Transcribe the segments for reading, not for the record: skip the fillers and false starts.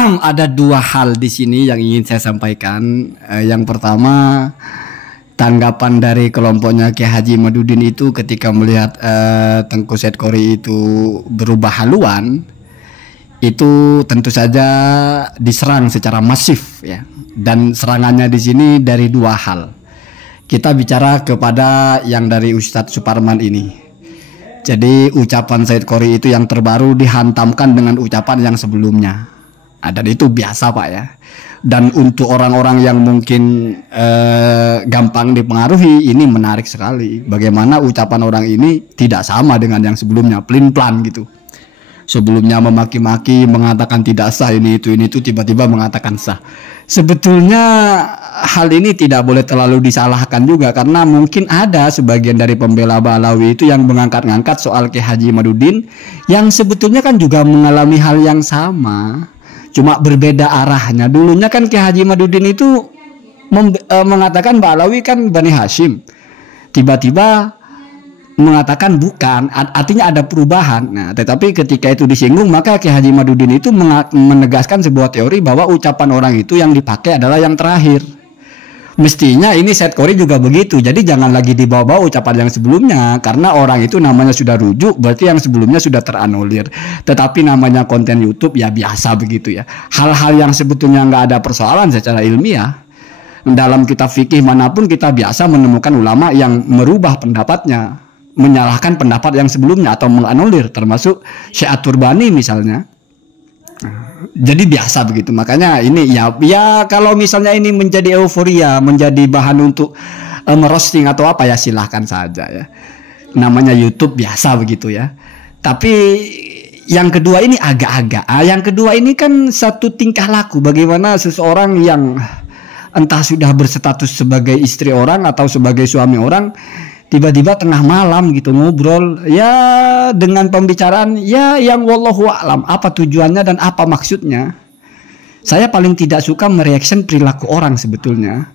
Ada dua hal di sini yang ingin saya sampaikan. Yang pertama, tanggapan dari kelompoknya Kiai Haji Madudin itu ketika melihat Tengku Setkori itu berubah haluan, itu tentu saja diserang secara masif ya. Dan serangannya di sini dari dua hal. Kita bicara kepada yang dari Ustadz Suparman ini. Jadi ucapan Said Qori itu yang terbaru dihantamkan dengan ucapan yang sebelumnya. Dan itu biasa Pak ya. Dan untuk orang-orang yang mungkin gampang dipengaruhi, ini menarik sekali. Bagaimana ucapan orang ini tidak sama dengan yang sebelumnya, pelin-pelan gitu. Sebelumnya memaki-maki, mengatakan tidak sah ini itu tiba-tiba mengatakan sah. Sebetulnya hal ini tidak boleh terlalu disalahkan juga, karena mungkin ada sebagian dari pembela Ba'alawi itu yang mengangkat-ngangkat soal Kiai Haji Madudin yang sebetulnya kan juga mengalami hal yang sama, cuma berbeda arahnya. Dulunya kan Kiai Haji Madudin itu mengatakan Ba'alawi kan Bani Hashim, tiba-tiba mengatakan bukan, artinya ada perubahan. Nah, tetapi ketika itu disinggung, maka Kiai Haji Madudin itu menegaskan sebuah teori bahwa ucapan orang itu yang dipakai adalah yang terakhir. Mestinya ini Said Qori juga begitu. Jadi jangan lagi dibawa-bawa ucapan yang sebelumnya, karena orang itu namanya sudah rujuk, berarti yang sebelumnya sudah teranulir. Tetapi namanya konten YouTube ya biasa begitu ya. Hal-hal yang sebetulnya nggak ada persoalan secara ilmiah. Dalam kitab fikih manapun kita biasa menemukan ulama yang merubah pendapatnya, menyalahkan pendapat yang sebelumnya atau menganulir, termasuk Syekh At-Turbani misalnya. Jadi biasa begitu. Makanya ini ya kalau misalnya ini menjadi euforia, menjadi bahan untuk merosting atau apa ya silahkan saja ya. Namanya YouTube biasa begitu ya. Tapi yang kedua ini agak-agak. Yang kedua ini kan satu tingkah laku bagaimana seseorang yang entah sudah berstatus sebagai istri orang atau sebagai suami orang, tiba-tiba tengah malam gitu ngobrol ya dengan pembicaraan ya yang wallahu a'lam apa tujuannya dan apa maksudnya. Saya paling tidak suka mereaction perilaku orang sebetulnya,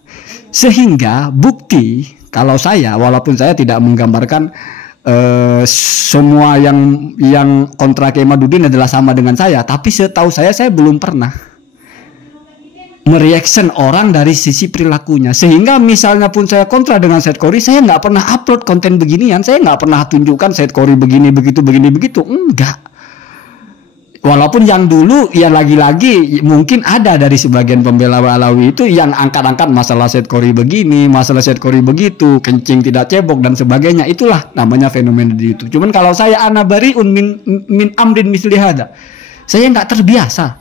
sehingga bukti kalau saya, walaupun saya tidak menggambarkan semua yang kontra Kiai Madudin adalah sama dengan saya, tapi setahu saya belum pernah mereaction orang dari sisi perilakunya. Sehingga misalnya pun saya kontra dengan Said Qori, saya nggak pernah upload konten beginian, saya nggak pernah tunjukkan Said Qori begini begitu, enggak. Walaupun yang dulu ya lagi-lagi mungkin ada dari sebagian pembela Ba'alawi itu yang angkat-angkat masalah Said Qori begini, masalah Said Qori begitu, kencing tidak cebok dan sebagainya. Itulah namanya fenomena di YouTube. Cuman kalau saya anabariun min amrin misli hada, saya nggak terbiasa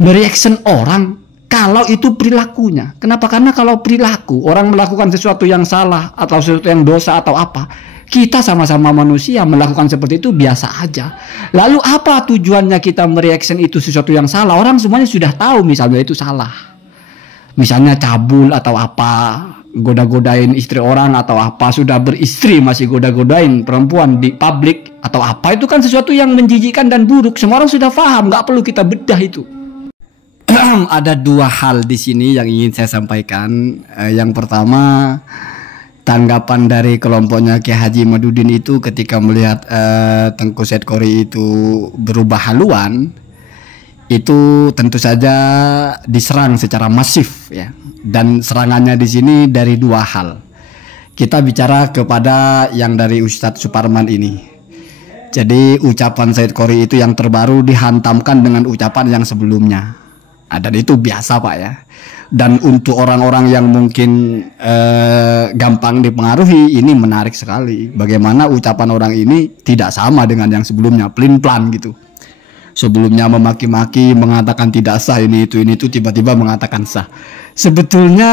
mereaction orang kalau itu perilakunya. Kenapa? Karena kalau perilaku orang melakukan sesuatu yang salah atau sesuatu yang dosa atau apa, kita sama-sama manusia melakukan seperti itu biasa aja. Lalu apa tujuannya kita mereaction itu sesuatu yang salah? Orang semuanya sudah tahu misalnya itu salah. Misalnya cabul atau apa, goda-godain istri orang atau apa, sudah beristri masih goda-godain perempuan di publik atau apa, itu kan sesuatu yang menjijikkan dan buruk. Semua orang sudah paham, nggak perlu kita bedah itu. Ada dua hal di sini yang ingin saya sampaikan. Yang pertama, tanggapan dari kelompoknya Kiai Haji Madudin itu ketika melihat Tengku Setkori itu berubah haluan, itu tentu saja diserang secara masif ya. Dan serangannya di sini dari dua hal. Kita bicara kepada yang dari Ustadz Suparman ini. Jadi ucapan Said Qori itu yang terbaru dihantamkan dengan ucapan yang sebelumnya. Dan itu biasa Pak ya. Dan untuk orang-orang yang mungkin gampang dipengaruhi, ini menarik sekali. Bagaimana ucapan orang ini tidak sama dengan yang sebelumnya, pelin-pelan gitu. Sebelumnya memaki-maki, mengatakan tidak sah ini itu tiba-tiba mengatakan sah. Sebetulnya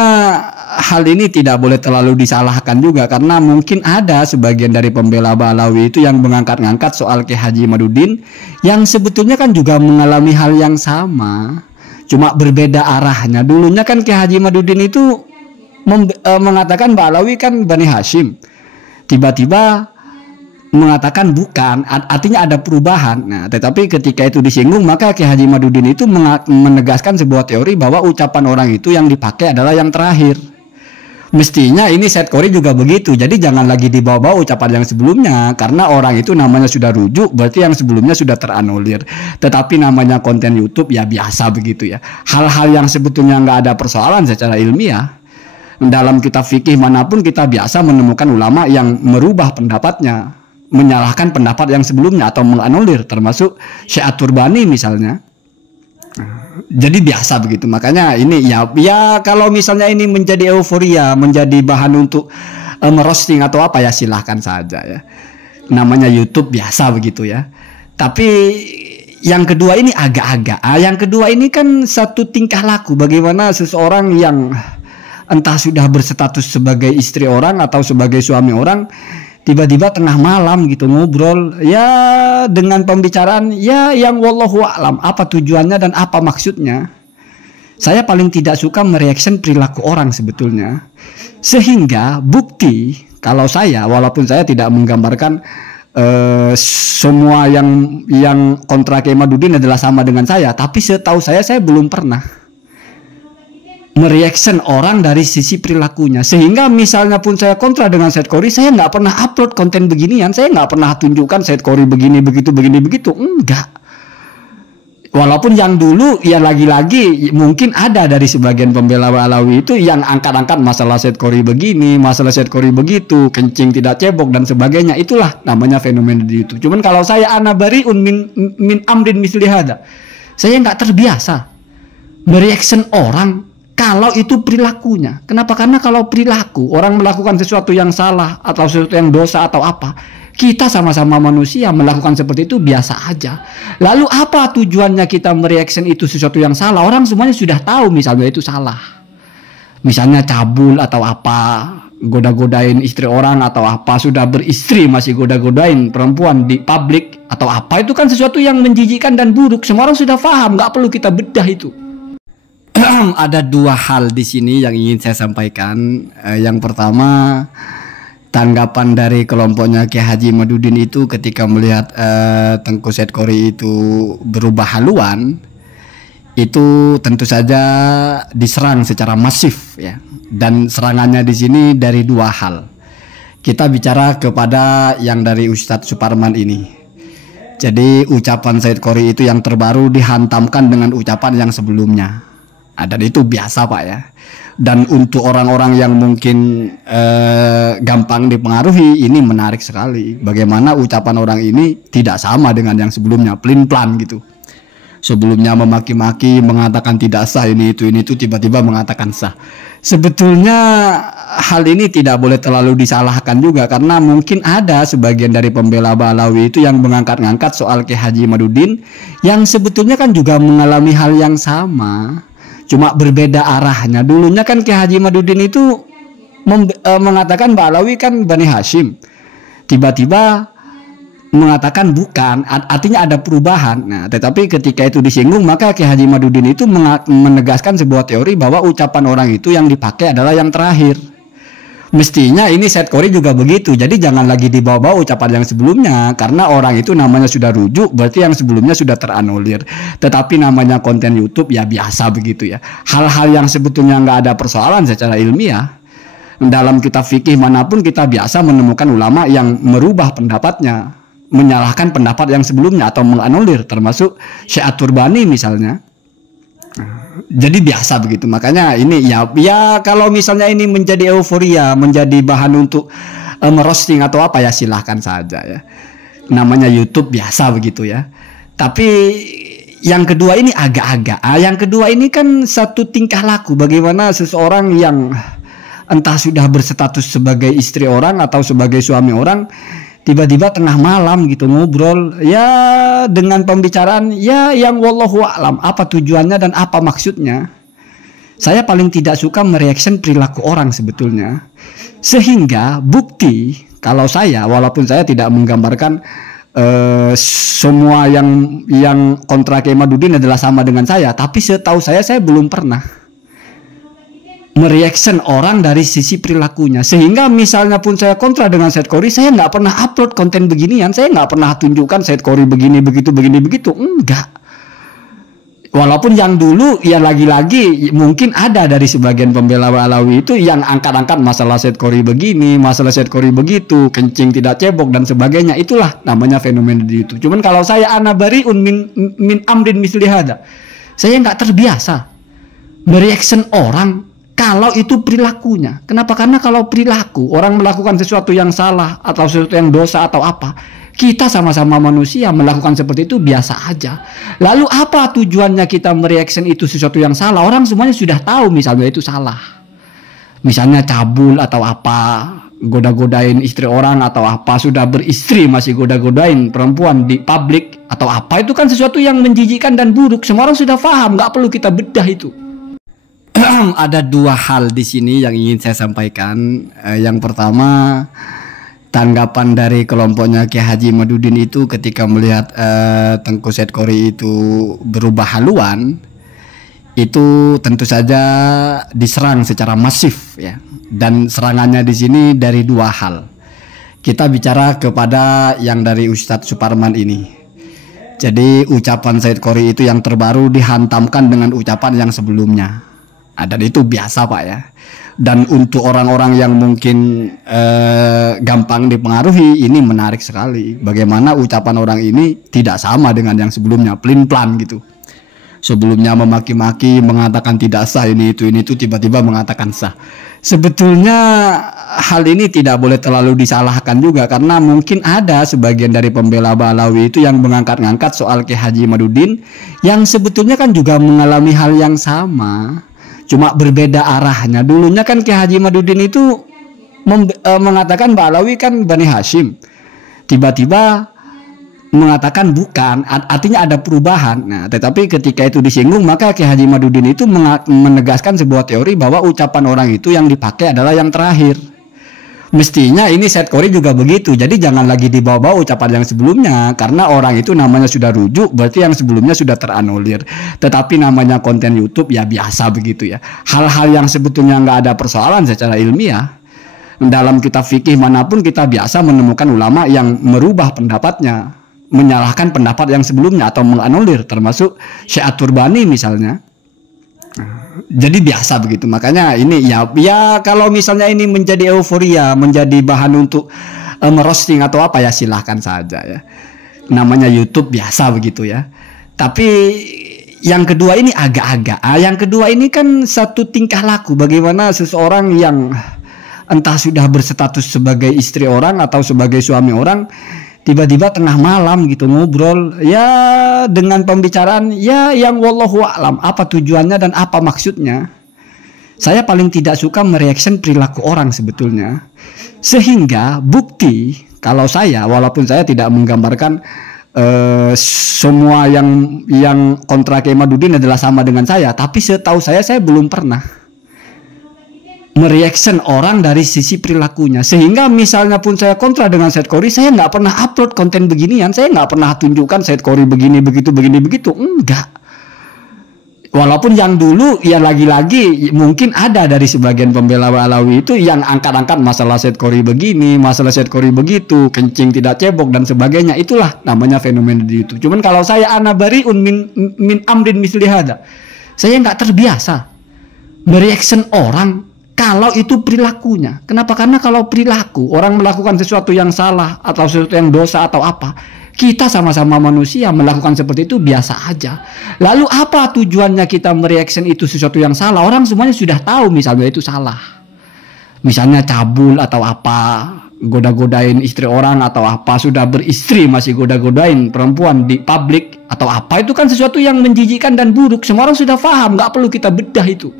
hal ini tidak boleh terlalu disalahkan juga, karena mungkin ada sebagian dari pembela Ba'alawi itu yang mengangkat-ngangkat soal Kiai Haji Madudin yang sebetulnya kan juga mengalami hal yang sama, cuma berbeda arahnya. Dulunya kan Kiai Haji Madudin itu mengatakan Ba'alawi kan Bani Hashim, tiba-tiba mengatakan bukan, artinya ada perubahan. Nah, tetapi ketika itu disinggung, maka Kiai Haji Madudin itu menegaskan sebuah teori bahwa ucapan orang itu yang dipakai adalah yang terakhir. Mestinya ini Said Kori juga begitu. Jadi jangan lagi dibawa-bawa ucapan yang sebelumnya, karena orang itu namanya sudah rujuk, berarti yang sebelumnya sudah teranulir. Tetapi namanya konten YouTube ya biasa begitu ya. Hal-hal yang sebetulnya nggak ada persoalan secara ilmiah. Dalam kitab fikih manapun kita biasa menemukan ulama yang merubah pendapatnya, menyalahkan pendapat yang sebelumnya atau menganulir, termasuk Syekh At-Turbani misalnya. Jadi biasa begitu. Makanya ini ya kalau misalnya ini menjadi euforia, menjadi bahan untuk merosting atau apa ya silahkan saja ya. Namanya YouTube biasa begitu ya. Tapi yang kedua ini agak-agak. Yang kedua ini kan satu tingkah laku bagaimana seseorang yang entah sudah berstatus sebagai istri orang atau sebagai suami orang, tiba-tiba tengah malam gitu ngobrol ya dengan pembicaraan ya yang wallahu a'lam, apa tujuannya dan apa maksudnya. Saya paling tidak suka mereaction perilaku orang sebetulnya, sehingga bukti kalau saya, walaupun saya tidak menggambarkan semua yang kontra Kiai Madudin adalah sama dengan saya, tapi setahu saya belum pernah mereaction orang dari sisi perilakunya. Sehingga misalnya pun saya kontra dengan Said Kori, saya nggak pernah upload konten beginian, saya nggak pernah tunjukkan Said Kori begini begitu, enggak. Walaupun yang dulu ya lagi-lagi mungkin ada dari sebagian pembela Alawi itu yang angkat-angkat masalah Said Kori begini, masalah Said Kori begitu, kencing tidak cebok dan sebagainya. Itulah namanya fenomena di YouTube. Cuman kalau saya anabariun min amrin misli hada, saya nggak terbiasa mereaction orang kalau itu perilakunya. Kenapa? Karena kalau perilaku orang melakukan sesuatu yang salah atau sesuatu yang dosa atau apa, kita sama-sama manusia melakukan seperti itu biasa aja. Lalu apa tujuannya kita mereaction itu sesuatu yang salah? Orang semuanya sudah tahu misalnya itu salah. Misalnya cabul atau apa, goda-godain istri orang atau apa, sudah beristri masih goda-godain perempuan di publik atau apa, itu kan sesuatu yang menjijikkan dan buruk. Semua orang sudah paham, nggak perlu kita bedah itu. Ada dua hal di sini yang ingin saya sampaikan. Yang pertama, tanggapan dari kelompoknya Kiai Haji Madudin itu ketika melihat Tengku Said Kori itu berubah haluan, itu tentu saja diserang secara masif ya. Dan serangannya di sini dari dua hal. Kita bicara kepada yang dari Ustadz Suparman ini. Jadi ucapan Said Kori itu yang terbaru dihantamkan dengan ucapan yang sebelumnya. Dan itu biasa Pak ya. Dan untuk orang-orang yang mungkin gampang dipengaruhi, ini menarik sekali. Bagaimana ucapan orang ini tidak sama dengan yang sebelumnya, pelin-pelan gitu. Sebelumnya memaki-maki, mengatakan tidak sah ini itu tiba-tiba mengatakan sah. Sebetulnya hal ini tidak boleh terlalu disalahkan juga, karena mungkin ada sebagian dari pembela Balawi itu yang mengangkat-ngangkat soal Kiai Haji Madudin yang sebetulnya kan juga mengalami hal yang sama. Cuma berbeda arahnya. Dulunya kan Kiai Haji Madudin itu mengatakan Ba'alawi kan Bani Hashim. Tiba-tiba mengatakan bukan, artinya ada perubahan. Nah, tetapi ketika itu disinggung, maka Kiai Haji Madudin itu menegaskan sebuah teori bahwa ucapan orang itu yang dipakai adalah yang terakhir. Mestinya ini Said Kori juga begitu. Jadi jangan lagi dibawa-bawa ucapan yang sebelumnya, karena orang itu namanya sudah rujuk, berarti yang sebelumnya sudah teranulir. Tetapi namanya konten YouTube ya biasa begitu ya. Hal-hal yang sebetulnya nggak ada persoalan secara ilmiah. Dalam kitab fikih manapun kita biasa menemukan ulama yang merubah pendapatnya, menyalahkan pendapat yang sebelumnya atau menganulir, termasuk Syekh At-Turbani misalnya. Jadi biasa begitu. Makanya ini ya kalau misalnya ini menjadi euforia, menjadi bahan untuk merosting atau apa ya silahkan saja ya. Namanya YouTube biasa begitu ya. Tapi yang kedua ini agak-agak. Yang kedua ini kan satu tingkah laku bagaimana seseorang yang entah sudah berstatus sebagai istri orang atau sebagai suami orang, tiba-tiba tengah malam gitu ngobrol ya dengan pembicaraan ya yang wallahu a'lam, apa tujuannya dan apa maksudnya. Saya paling tidak suka mereaction perilaku orang sebetulnya, sehingga bukti kalau saya, walaupun saya tidak menggambarkan semua yang kontra Kiai Madudin adalah sama dengan saya, tapi setahu saya belum pernah mereaction orang dari sisi perilakunya. Sehingga misalnya pun saya kontra dengan Said Kori, saya nggak pernah upload konten beginian, saya nggak pernah tunjukkan Said Kori begini begitu, enggak. Walaupun yang dulu ya lagi-lagi mungkin ada dari sebagian pembela Ba'alawi itu yang angkat-angkat masalah Said Qori begini, masalah Said Qori begitu, kencing tidak cebok dan sebagainya. Itulah namanya fenomena di YouTube. Cuman kalau saya ana bariun min amrin misli hada. Saya nggak terbiasa mereaction orang kalau itu perilakunya. Kenapa? Karena kalau perilaku orang melakukan sesuatu yang salah atau sesuatu yang dosa atau apa, kita sama-sama manusia melakukan seperti itu biasa aja. Lalu apa tujuannya kita mereaction itu sesuatu yang salah? Orang semuanya sudah tahu misalnya itu salah. Misalnya cabul atau apa, goda-godain istri orang atau apa, sudah beristri masih goda-godain perempuan di publik atau apa, itu kan sesuatu yang menjijikkan dan buruk. Semua orang sudah paham, nggak perlu kita bedah itu. Ada dua hal di sini yang ingin saya sampaikan. Yang pertama, tanggapan dari kelompoknya Kiai Haji Madudin itu ketika melihat Tengku Said Qori itu berubah haluan, itu tentu saja diserang secara masif ya. Dan serangannya di sini dari dua hal. Kita bicara kepada yang dari Ustadz Suparman ini. Jadi ucapan Said Qori itu yang terbaru dihantamkan dengan ucapan yang sebelumnya. Dan itu biasa Pak ya. Dan untuk orang-orang yang mungkin gampang dipengaruhi, ini menarik sekali. Bagaimana ucapan orang ini tidak sama dengan yang sebelumnya, pelin-pelan gitu. Sebelumnya memaki-maki, mengatakan tidak sah ini itu tiba-tiba mengatakan sah. Sebetulnya hal ini tidak boleh terlalu disalahkan juga, karena mungkin ada sebagian dari pembela Ba'alawi itu yang mengangkat-ngangkat soal Kiai Haji Madudin yang sebetulnya kan juga mengalami hal yang sama. Cuma berbeda arahnya. Dulunya kan Kiai Haji Madudin itu mengatakan Ba'alawi kan Bani Hashim. Tiba-tiba mengatakan bukan, artinya ada perubahan. Nah, tetapi ketika itu disinggung, maka Kiai Haji Madudin itu menegaskan sebuah teori bahwa ucapan orang itu yang dipakai adalah yang terakhir. Mestinya ini Said Qori juga begitu. Jadi jangan lagi dibawa-bawa ucapan yang sebelumnya, karena orang itu namanya sudah rujuk, berarti yang sebelumnya sudah teranulir. Tetapi namanya konten YouTube ya biasa begitu ya. Hal-hal yang sebetulnya nggak ada persoalan secara ilmiah. Dalam kitab fikih manapun kita biasa menemukan ulama yang merubah pendapatnya, menyalahkan pendapat yang sebelumnya atau menganulir, termasuk Syekh At-Turbani misalnya. Jadi biasa begitu. Makanya ini ya kalau misalnya ini menjadi euforia, menjadi bahan untuk merosting atau apa ya silahkan saja ya. Namanya YouTube biasa begitu ya. Tapi yang kedua ini agak-agak. Yang kedua ini kan satu tingkah laku bagaimana seseorang yang entah sudah berstatus sebagai istri orang atau sebagai suami orang, tiba-tiba tengah malam gitu ngobrol ya dengan pembicaraan ya yang wallahu a'lam apa tujuannya dan apa maksudnya. Saya paling tidak suka mereaction perilaku orang sebetulnya. Sehingga bukti kalau saya, walaupun saya tidak menggambarkan semua yang kontra Kiai Madudin adalah sama dengan saya, tapi setahu saya belum pernah mereaction orang dari sisi perilakunya. Sehingga misalnya pun saya kontra dengan Said Qori, saya nggak pernah upload konten beginian. Saya nggak pernah tunjukkan Said Qori begini begitu enggak. Walaupun yang dulu ya lagi-lagi mungkin ada dari sebagian pembela Ba'alawi itu yang angkat-angkat masalah Said Qori begini, masalah Said Qori begitu, kencing tidak cebok dan sebagainya. Itulah namanya fenomena di YouTube. Cuman kalau saya ana bariun min amrin misli hada. Saya nggak terbiasa mereaction orang kalau itu perilakunya. Kenapa? Karena kalau perilaku orang melakukan sesuatu yang salah atau sesuatu yang dosa atau apa, kita sama-sama manusia melakukan seperti itu biasa aja. Lalu apa tujuannya kita mereaction itu sesuatu yang salah? Orang semuanya sudah tahu misalnya itu salah. Misalnya cabul atau apa, goda-godain istri orang atau apa, sudah beristri masih goda-godain perempuan di publik atau apa, itu kan sesuatu yang menjijikkan dan buruk. Semua orang sudah paham, nggak perlu kita bedah itu.